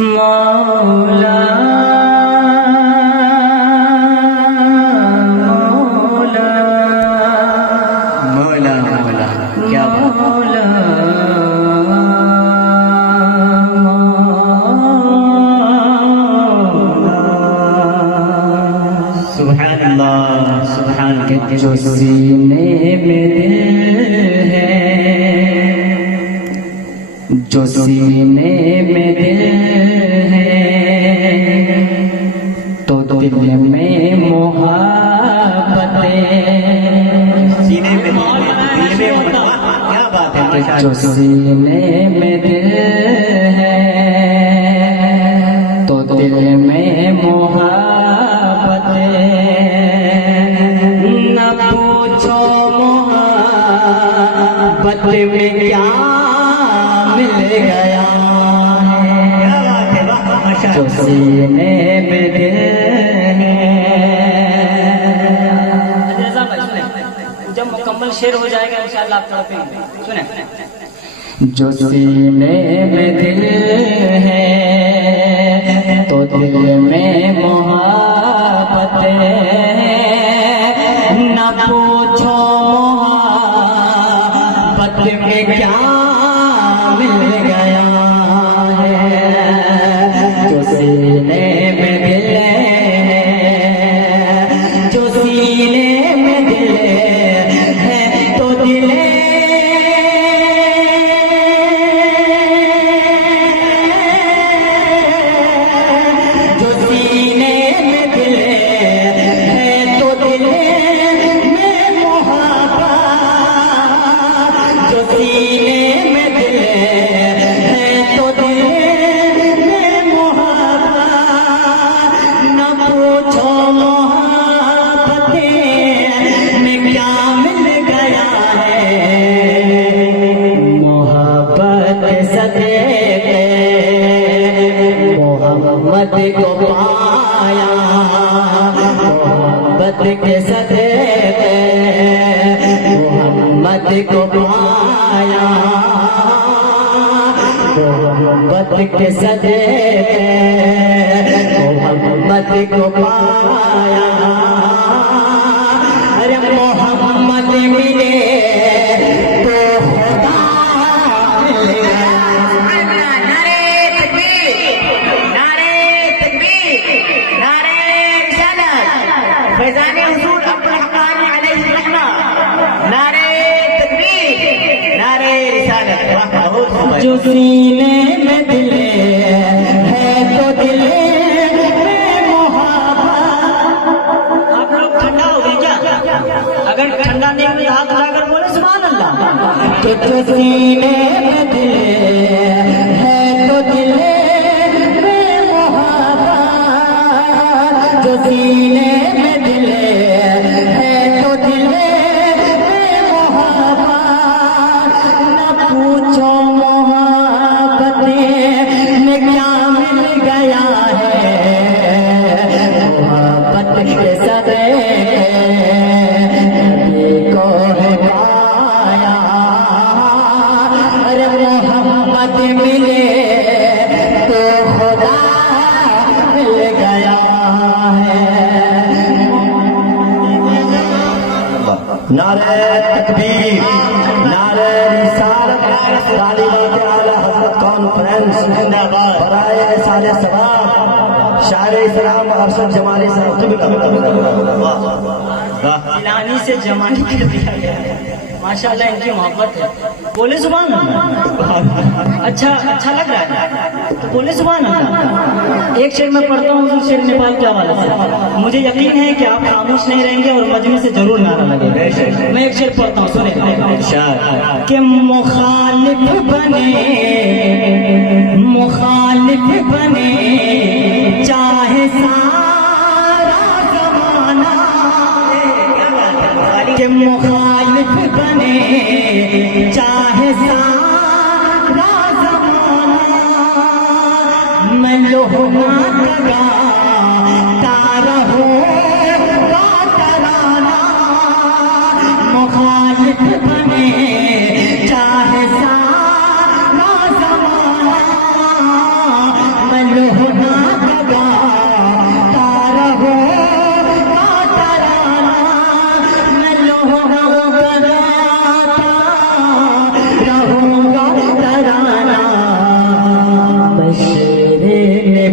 मौला मौला मौला मौला क्या मौला सुभान अल्लाह सुभान के जो सीने में दिल है, जो सीने में दिल है, तो दिल में मोहब्बतें, सीने में दिल में क्या बात है, जो सीने में दिल है, तो दिल में मोहब्बतें, न पूछो मोहब्बत में क्या मिल गया है, जो सीने में दिल है। जब मुकम्मल शेर हो जाएगा इंशाअल्लाह आप तड़पेंगे, सुने। जो सीने में दिल है, तो दिल में मोहब्बतें, न पूछो मोहब्बत में क्या मिल गया है, जो सीने में दिल है, जो सीने में दिल है, तो दिल जो सीने में दिल है, तो दिल में मोहब्बत, जो सीने में दिल है, तो दिल में मोहब्बत, न पूछो मोहब्बतें में क्या मिल गया है, मोहब्बत सदैव मोहम्मद को पाया, मोहब्बत के सदैव मोहम्मद को पाया, मोहब्बत के सदैव मोहम्मद को पाया। अरे मोहम्मद मिले तो खुदा मिल गया। नारे तकबीर, नारे तकबीर, नारे रिसालत, फैज़ाने हुज़ूर अब्दुल हक्कानी अलैहि रहमा, नारे तकबीर, नारे रिसालत। जो सीने में दिल है, तो दिल में मोहब्बत। आप लोग ठंडा हो गए क्या? अगर ठंडा नहीं हुई हाथ उठाकर बोले सुभान अल्लाह। तो जो सीने में दिल है, तो दिल में मोहब्बत, जो सीने में दिल है, तो दिल में मोहब्बत, न पूछो मोहब्बतें में क्या मिल गया है, मोहब्बत के सदैव नबी को है पाया। अरे मोहब्बत मिले तो खुदा मिल गया है। नारे तकबीर, नारे रिसालत, तालिबात आला हज़रत कॉन्फ्रेंस जिंदाबाद, बराए साले सवाब, शायर इस्लाम अरशद जमाली साहब। जिलानी से जमानी कर दिया गया है, माशाल्लाह इनकी मोहब्बत है। बोले सुभान अल्लाह। अच्छा अच्छा लग रहा है तो बोले सुभान अल्लाह। एक शेर मैं पढ़ता हूँ, उस शेर नेपाल के हवाले से। मुझे यकीन है कि आप खामोश नहीं रहेंगे और मजलिस से जरूर नारा लगेगा। मैं एक शेर पढ़ता हूँ, सुने। कि मुखालिफ बने, मुखालिफ बने चाहे सारा जमाना, के मुखालिफ बने चाहे सारा जमाना, मैं लोहना लगा तारा हो तराना, मुखालिफ बने चाहे सारा जमाना, मैं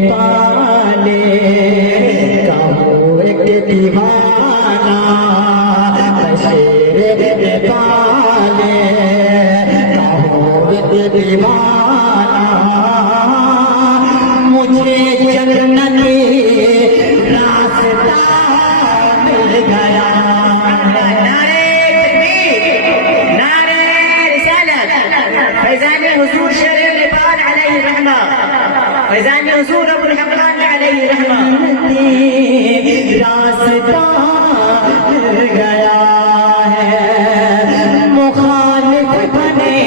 नेपाले कहो एक दीवाना शेर नेपाले कहो एक दीवाना मुझे जन्नती रास्ता मिल गया। नारे रिसालत फैजान हुजूर शेर नेपाल अलैहि रहमा, फैजान हुजूर अबुल हक़ान अलैहि रहमा। रास्ता मिल गया है मुखालिफ बने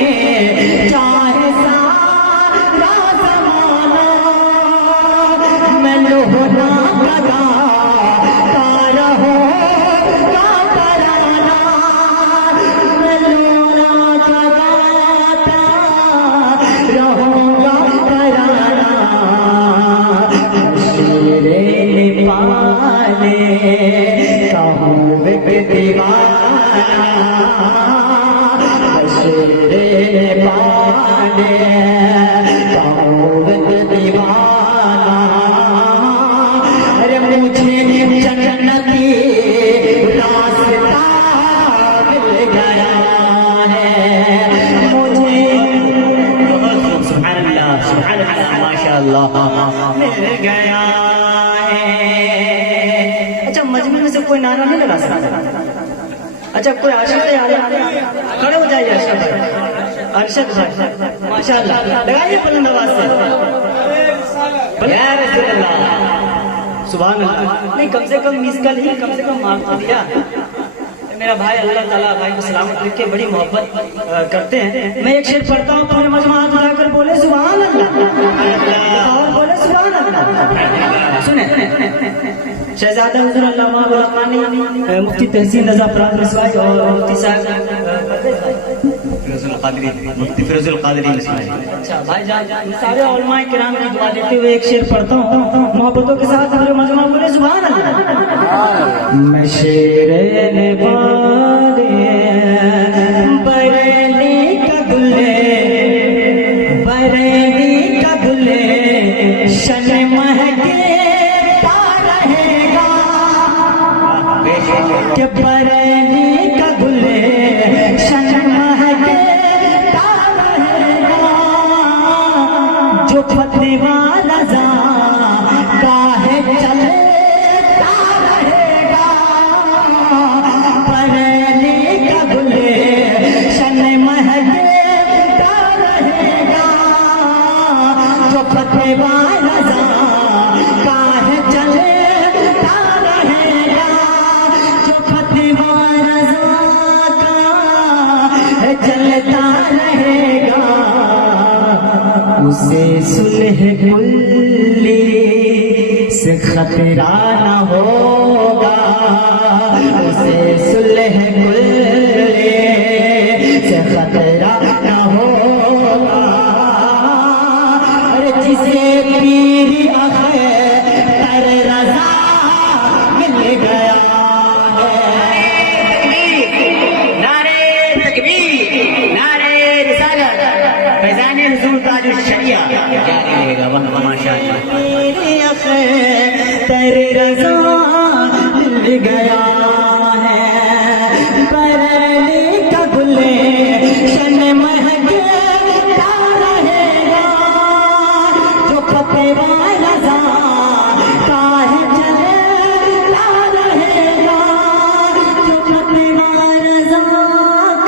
चाहे सारा ज़माना मैं लोहना लगा रहो का तराना मैं लोहना लगाता रहूँगा तराना शेरे नेपाले कहूँ एक दीवाना शेरे नेपाले कहूँ एक दीवाना अरे मुझे जन्नती रास्ता मिल गया है मुझे सुभान अल्लाह माशाअल्लाह मिल गया है। अच्छा मजमे में से कोई नारा नहीं लगा सकता? अच्छा कोई आशिक है यार, खड़े हो जाइए अरशद भाई, अरशद भाई माशाअल्लाह लगाइए बुलंद आवाज से या रसूल अल्लाह सुभान अल्लाह। नहीं कम से कम मिस कल ही कम से कम माफ कर दिया। मेरा भाई अल्लाह ताला भाई को सलामत रखे, बड़ी मोहब्बत करते हैं। मैं एक शेर पढ़ता हूँ, पूरे मजमा हाथ उठाकर बोले सुभान अल्लाह और बोले सुभान अल्लाह। सुने शहजादा हुजूर अल्लामा बुलंदानी मुफ्ती तहसीन रजा फराज रसवाई और मुफ्ती साहब फिरोजुल कादरी, मुफ्ती फिरोजुल कादरी। अच्छा भाईजान सारे उलमाए किराम की दुआ लेते हुए एक शेर पढ़ता हूँ मोहब्बतों के साथ। पूरे मजमा बोले सुभान अल्लाह। मैं शेर नेपाले बरेली का दुल्हे बरेली का दुल्हे शन महके रहेगा कि बरेली का दुल्हे शन महके रहेगा जो फतेह वाला जा काहे चले चलता रहेगा उसे सुलह कुल्ली से खतरा न होगा उसे सुलह कुल्ली से खतरा न होगा अरे जिसे पीर अख़तर रज़ा मिल गया तेरे रज़ा मिल गया है बरेली का दुल्हे शन महके रहेगा जो फतेह वाला जा काहे चलता रहेगा जो फतेह वाला जा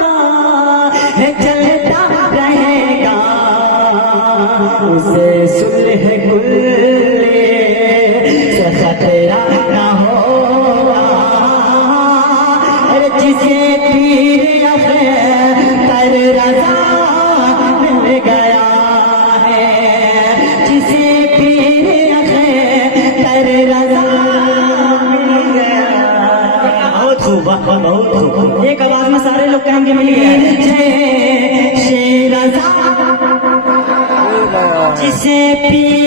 काहे चलता रहेगा उसे सुलह कुल्ले से खतरा न होगा जिसे पीर अख़तर रज़ा मिल गया है जिसे पीर अख़तर रज़ा मिल गया। बहुत खूब बहुत खूब। एक आवाज में सारे लोग कहेंगे मिल गया। शेर रज़ा जिसे पीर